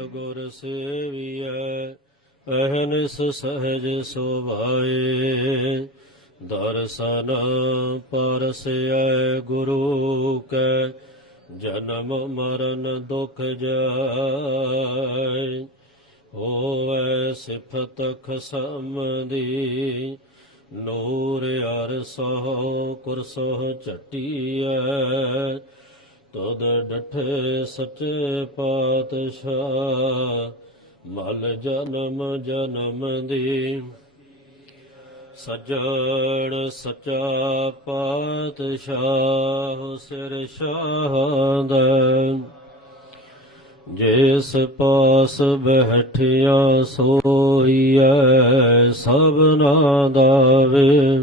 ਗੁਰ ਸੇਵੀਐ, ਅਹਨਿਸ ਸਹਜ ਸੁਭਾਏ। ਦਰਸ਼ਨ ਪਰਸੈ ਗੁਰੂ ਕੈ, ਜਨਮ ਮਰਨ ਦੁਖ ਜਾਇ ਹੋਵੈ ਸਿਫਤ ਖਸਮ ਦੀ ਨੂਰ ਅਰਸੋ ਕੁਰਸੋ ਚਟੀਐ ਤਦ ਡਠੇ ਸੱਚੇ ਪਾਤਸ਼ਾਹ, ਮਲ ਜਨਮ ਜਨਮ ਦੀ। ਸਜਣ ਸਚਾ ਪਾਤਸ਼ਾਹ ਸਿਰ ਸ਼ਾਹਦਾ, ਜਿਸ ਪਾਸ ਬੈਠਿਆ ਸੋਈਐ ਸਭਨਾ ਦਾਵੇ।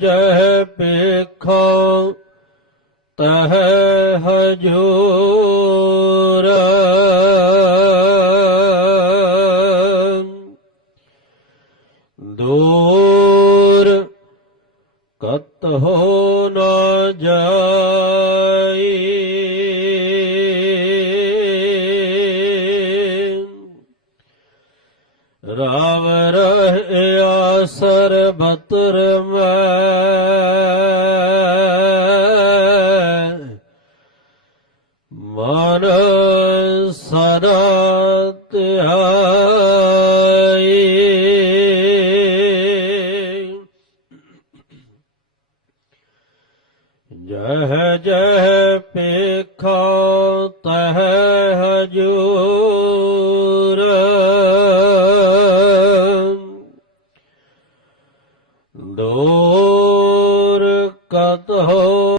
ਜਹ ਜਹ ਪੇਖੋ ਤਹ ਹਜੂਰ। ਦੂਰ ਕਤ ਹੋ ਨਾ ਜਾਈ। ਰਾਵ ਰਹਿਆ ਸਰਬਤਰ ਮੈਂ। ਮਨ ਸਦਾ ਧਿਆਈ। ਜਹ ਜਹ ਪੇਖੋ ਤਹ ਹਜੂਰ। ਦੂਰ ਕਤ ਹੋ